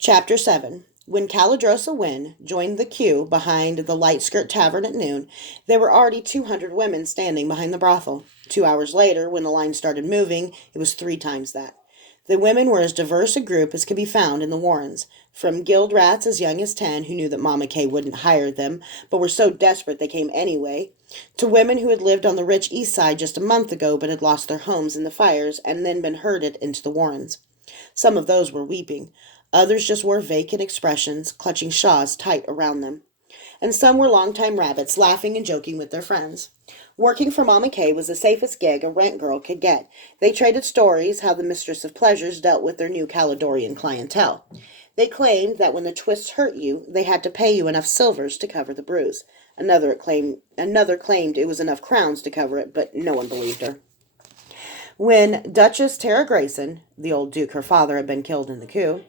Chapter 7. When Calidrosa Wynne joined the queue behind the Light Skirt Tavern at noon, there were already 200 women standing behind the brothel. 2 hours later, when the line started moving, it was 3 times that. The women were as diverse a group as could be found in the Warrens, from guild rats as young as 10 who knew that Mama Kay wouldn't hire them, but were so desperate they came anyway, to women who had lived on the rich east side just a month ago but had lost their homes in the fires and then been herded into the Warrens. Some of those were weeping. Others just wore vacant expressions, clutching shawls tight around them. And some were long-time rabbits, laughing and joking with their friends. Working for Mama Kay was the safest gig a rent girl could get. They traded stories how the mistress of pleasures dealt with their new Caledonian clientele. They claimed that when the twists hurt you, they had to pay you enough silvers to cover the bruise. Another claimed it was enough crowns to cover it, but no one believed her. When Duchess Tara Grayson, the old duke her father had been killed in the coup,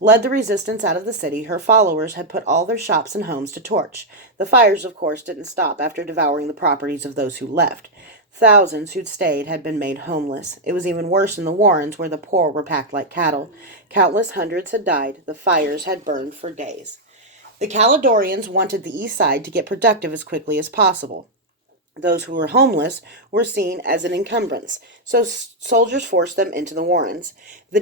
led the resistance out of the city, her followers had put all their shops and homes to torch. The fires, of course, didn't stop after devouring the properties of those who left. Thousands who'd stayed had been made homeless. It was even worse in the Warrens, where the poor were packed like cattle. Countless hundreds had died. The fires had burned for days. The Caledonians wanted the east side to get productive as quickly as possible. Those who were homeless were seen as an encumbrance, so soldiers forced them into the Warrens. The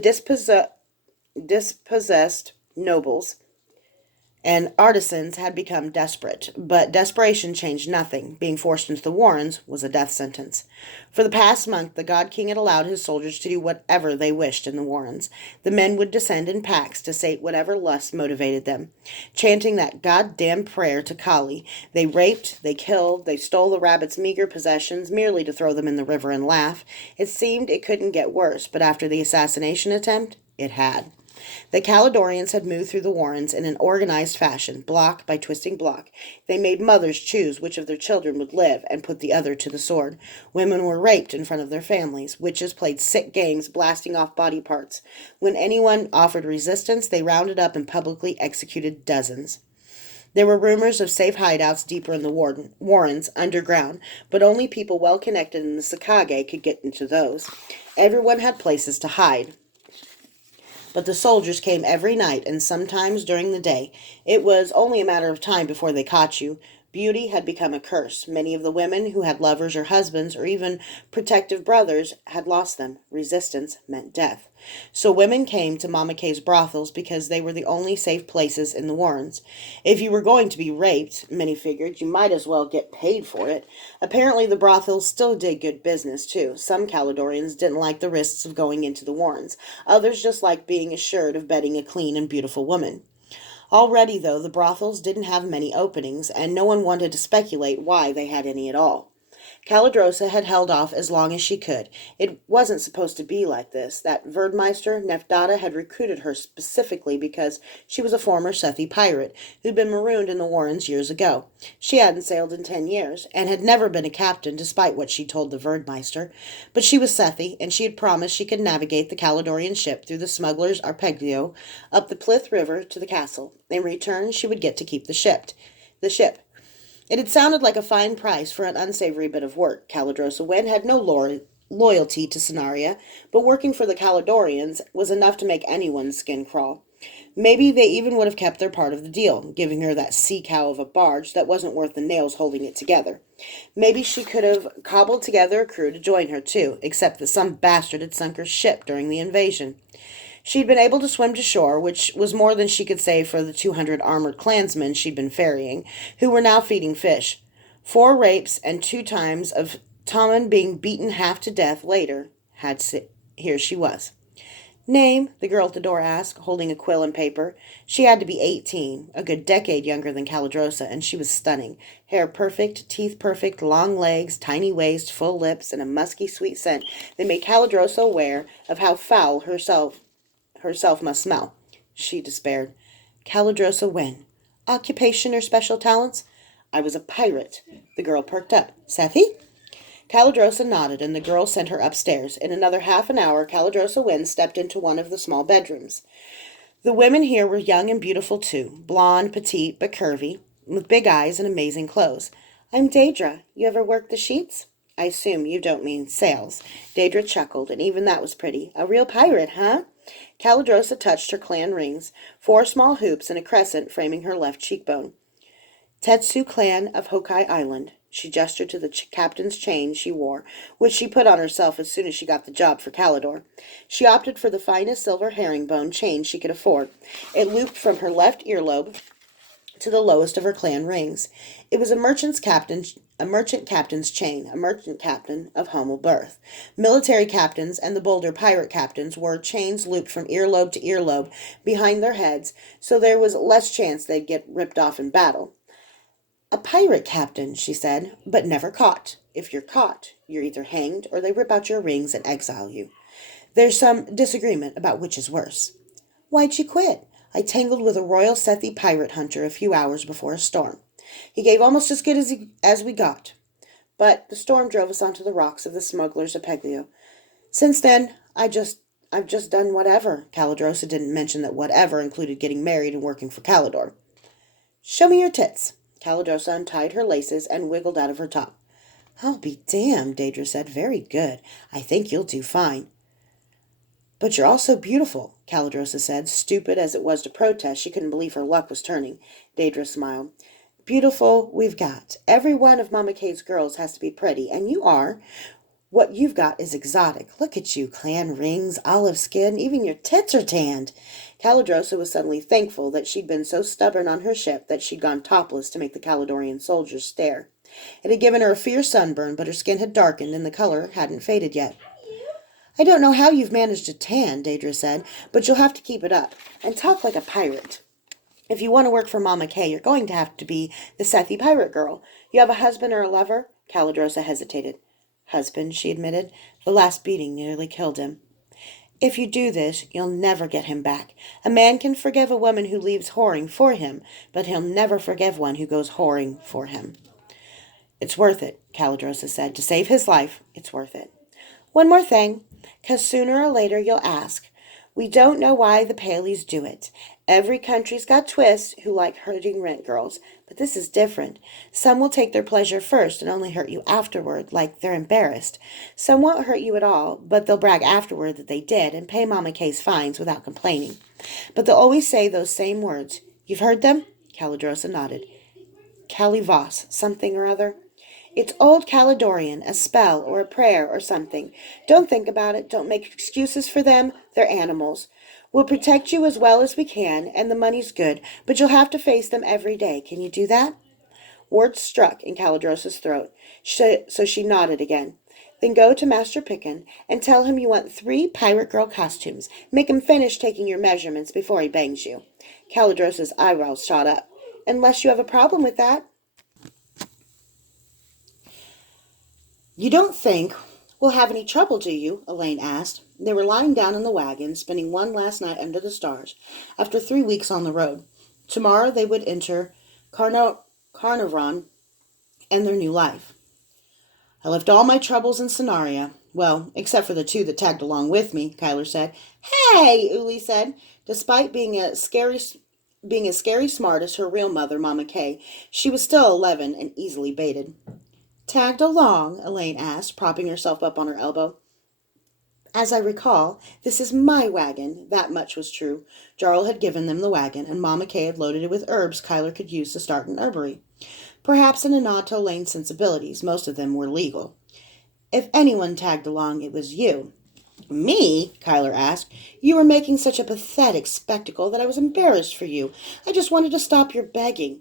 dispossessed nobles and artisans had become desperate, but desperation changed nothing. Being forced into the Warrens was a death sentence. For the past month, the God King had allowed his soldiers to do whatever they wished in the Warrens. The men would descend in packs to sate whatever lust motivated them. Chanting that goddamn prayer to Kali, they raped, they killed, they stole the rabbits' meager possessions merely to throw them in the river and laugh. It seemed it couldn't get worse, but after the assassination attempt, it had. The Caledonians had moved through the Warrens in an organized fashion, block by twisting block. They made mothers choose which of their children would live and put the other to the sword. Women were raped in front of their families. Witches played sick games, blasting off body parts. When anyone offered resistance, they rounded up and publicly executed dozens. There were rumors of safe hideouts deeper in the Warrens, underground, but only people well connected in the Sakage could get into those. Everyone had places to hide. But the soldiers came every night and sometimes during the day. It was only a matter of time before they caught you. Beauty had become a curse. Many of the women who had lovers or husbands or even protective brothers had lost them. Resistance meant death. So women came to Mama Kay's brothels because they were the only safe places in the Warrens. If you were going to be raped, many figured, you might as well get paid for it. Apparently the brothels still did good business, too. Some Caledonians didn't like the risks of going into the Warrens. Others just liked being assured of bedding a clean and beautiful woman. Already, though, the brothels didn't have many openings, and no one wanted to speculate why they had any at all. Calidrosa had held off as long as she could. It wasn't supposed to be like this. That Verdmeister, Nefdata, had recruited her specifically because she was a former Sethi pirate who'd been marooned in the Warrens years ago. She hadn't sailed in 10 years, and had never been a captain despite what she told the Verdmeister. But she was Sethi, and she had promised she could navigate the Caledonian ship through the smuggler's arpeggio up the Plith River to the castle. In return, she would get to keep the ship. It had sounded like a fine price for an unsavory bit of work. Calidrosa Wynne had no loyalty to Scenaria, but working for the Caledonians was enough to make anyone's skin crawl. Maybe they even would have kept their part of the deal, giving her that sea cow of a barge that wasn't worth the nails holding it together. Maybe she could have cobbled together a crew to join her, too, except that some bastard had sunk her ship during the invasion. She'd been able to swim to shore, which was more than she could say for the 200 armored clansmen she'd been ferrying, who were now feeding fish. 4 rapes and 2 times of Tommen being beaten half to death later, here she was. Name, the girl at the door asked, holding a quill and paper. She had to be 18, a good decade younger than Calidrosa, and she was stunning. Hair perfect, teeth perfect, long legs, tiny waist, full lips, and a musky sweet scent that made Calidrosa aware of how foul herself must smell. She despaired. Calidrosa Wynne. Occupation or special talents? I was a pirate. The girl perked up. Sethi? Calidrosa nodded, and the girl sent her upstairs. In another half an hour, Calidrosa Wynne stepped into one of the small bedrooms. The women here were young and beautiful, too. Blonde, petite, but curvy, with big eyes and amazing clothes. I'm Daedra. You ever worked the sheets? I assume you don't mean sails. Daedra chuckled, and even that was pretty. A real pirate, huh? Calidrosa touched her clan rings, four small hoops and a crescent framing her left cheekbone. Tetsu clan of Hokai Island. She gestured to the captain's chain she wore, which she put on herself as soon as she got the job for Calidor. She opted for the finest silver herringbone chain she could afford. It looped from her left earlobe to the lowest of her clan rings. It was a merchant captain's chain, a merchant captain of humble birth. Military captains and the bolder pirate captains wore chains looped from earlobe to earlobe behind their heads, so there was less chance they'd get ripped off in battle. A pirate captain, she said, but never caught. If you're caught, you're either hanged or they rip out your rings and exile you. There's some disagreement about which is worse. Why'd you quit? I tangled with a Royal Sethi pirate hunter a few hours before a storm. He gave almost as good as we got. But the storm drove us onto the rocks of the smugglers of Peglio. Since then, I've just done whatever. Calidrosa didn't mention that whatever included getting married and working for Calidor. Show me your tits. Calidrosa untied her laces and wiggled out of her top. I'll be damned, Daedra said. Very good. I think you'll do fine. But you're also beautiful, Calidrosa said. Stupid as it was to protest, she couldn't believe her luck was turning. Daedra smiled. Beautiful, we've got. Every one of Mama Kay's girls has to be pretty, and you are. What you've got is exotic. Look at you, clan rings, olive skin, even your tits are tanned. Calidrosa was suddenly thankful that she'd been so stubborn on her ship that she'd gone topless to make the Calidorian soldiers stare. It had given her a fierce sunburn, but her skin had darkened and the color hadn't faded yet. I don't know how you've managed to tan, Daedra said, but you'll have to keep it up and talk like a pirate. If you want to work for Mama Kay, you're going to have to be the Sethi pirate girl. You have a husband or a lover? Calidrosa hesitated. Husband, she admitted. The last beating nearly killed him. If you do this, you'll never get him back. A man can forgive a woman who leaves whoring for him, but he'll never forgive one who goes whoring for him. It's worth it, Calidrosa said. To save his life, it's worth it. One more thing, 'cause sooner or later you'll ask. We don't know why the Paleys do it. Every country's got twists who like hurting rent girls, but this is different. Some will take their pleasure first and only hurt you afterward, like they're embarrassed. Some won't hurt you at all, but they'll brag afterward that they did and pay Mama Kay's fines without complaining. But they'll always say those same words. You've heard them? Calidrosa nodded. Calivos, something or other. It's old Calidorian, a spell or a prayer or something. Don't think about it. Don't make excuses for them. They're animals. We'll protect you as well as we can, and the money's good, but you'll have to face them every day. Can you do that? Words struck in Calidrosa's throat, so she nodded again. Then go to Master Picken and tell him you want 3 pirate girl costumes. Make him finish taking your measurements before he bangs you. Calidrosa's eyebrows shot up. Unless you have a problem with that. You don't think we'll have any trouble, do you? Elaine asked. They were lying down in the wagon, spending one last night under the stars, after 3 weeks on the road. Tomorrow they would enter Carnarvon and their new life. I left all my troubles in Scenaria. Well, except for the 2 that tagged along with me, Kyler said. Hey, Uli said. Despite being as scary smart as her real mother, Mama Kay, she was still 11 and easily baited. Tagged along? Elaine asked, propping herself up on her elbow. As I recall, this is my wagon. That much was true. Jarl had given them the wagon, and Mama Kay had loaded it with herbs Kyler could use to start an herbery. Perhaps in a nod to Elaine's sensibilities, most of them were legal. If anyone tagged along, it was you. Me? Kyler asked. You were making such a pathetic spectacle that I was embarrassed for you. I just wanted to stop your begging.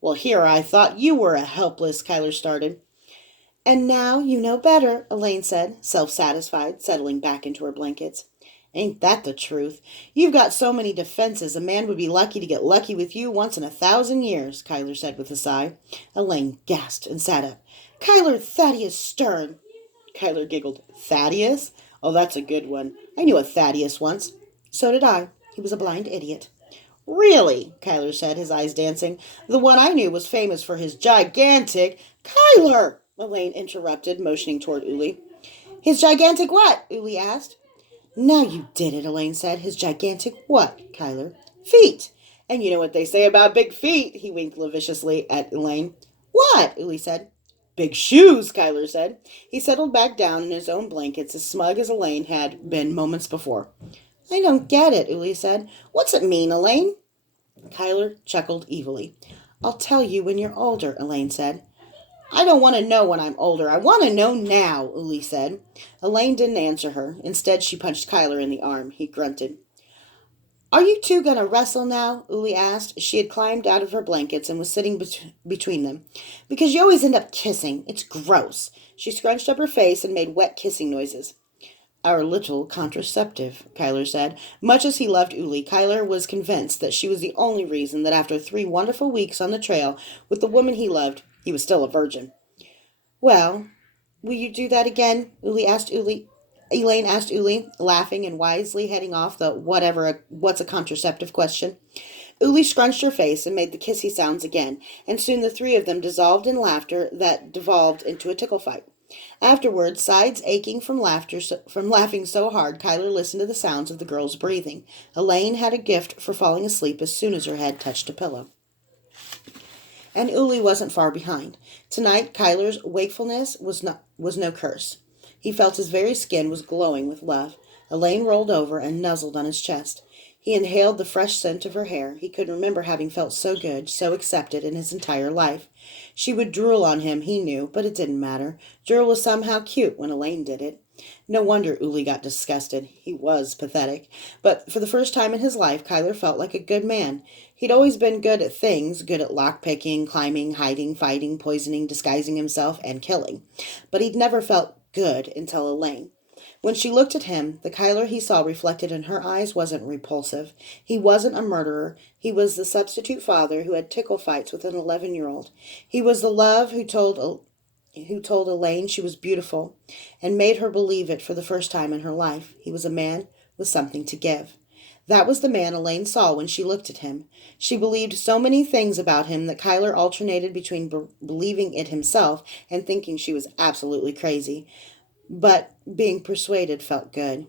Well, here I thought you were a helpless, Kyler started. And now you know better, Elaine said, self-satisfied, settling back into her blankets. Ain't that the truth? You've got so many defenses, a man would be lucky to get lucky with you once in 1,000 years, Kyler said with a sigh. Elaine gasped and sat up. Kyler Thaddeus Stern. Kyler giggled. Thaddeus? Oh, that's a good one. I knew a Thaddeus once. So did I. He was a blind idiot. Really? Kyler said, his eyes dancing. The one I knew was famous for his gigantic... Kyler! Elaine interrupted, motioning toward Uli. His gigantic what? Uli asked. Now you did it, Elaine said. His gigantic what, Kyler? Feet. And you know what they say about big feet, he winked lasciviously at Elaine. What? Uli said. Big shoes, Kyler said. He settled back down in his own blankets, as smug as Elaine had been moments before. I don't get it, Uli said. What's it mean, Elaine? Kyler chuckled evilly. I'll tell you when you're older, Elaine said. I don't want to know when I'm older. I want to know now, Uli said. Elaine didn't answer her. Instead, she punched Kyler in the arm. He grunted. Are you two going to wrestle now? Uli asked. She had climbed out of her blankets and was sitting between them. Because you always end up kissing. It's gross. She scrunched up her face and made wet kissing noises. Our little contraceptive, Kyler said. Much as he loved Uli, Kyler was convinced that she was the only reason that after 3 wonderful weeks on the trail with the woman he loved, he was still a virgin. Well, will you do that again? Elaine asked Uli, laughing and wisely heading off the what's a contraceptive question. Uli scrunched her face and made the kissy sounds again, and soon the three of them dissolved in laughter that devolved into a tickle fight. Afterwards, sides aching from laughing so hard, Kyler listened to the sounds of the girls' breathing. Elaine had a gift for falling asleep as soon as her head touched a pillow. And Uli wasn't far behind. Tonight, Kyler's wakefulness was no curse. He felt his very skin was glowing with love. Elaine rolled over and nuzzled on his chest. He inhaled the fresh scent of her hair. He could remember having felt so good, so accepted in his entire life. She would drool on him, he knew, but it didn't matter. Drool was somehow cute when Elaine did it. No wonder Uli got disgusted. He was pathetic. But for the first time in his life, Kyler felt like a good man. He'd always been good at things, good at lockpicking, climbing, hiding, fighting, poisoning, disguising himself, and killing. But he'd never felt good until Elaine. When she looked at him, the Kyler he saw reflected in her eyes wasn't repulsive. He wasn't a murderer. He was the substitute father who had tickle fights with an 11-year-old. He was the love who told Elaine she was beautiful and made her believe it for the first time in her life. He was a man with something to give. That was the man Elaine saw when she looked at him. She believed so many things about him that Kyler alternated between believing it himself and thinking she was absolutely crazy. But being persuaded felt good.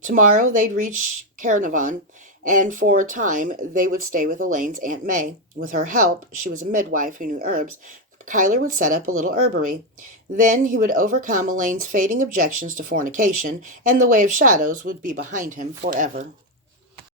Tomorrow they'd reach Caernarvon, and for a time they would stay with Elaine's Aunt May. With her help, she was a midwife who knew herbs, Kyler would set up a little herbery. Then he would overcome Elaine's fading objections to fornication, and the way of shadows would be behind him forever.